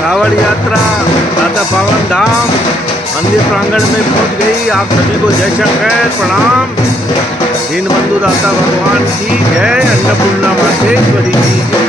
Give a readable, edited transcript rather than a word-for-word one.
कावड़ यात्रा दाता पावन धाम मंदिर प्रांगण में पहुंच गई। आप सभी को जय शंकर प्रणाम। दीनबंधु दाता भगवान की जय, अन्नपूर्णा मातेश्वरी की जय।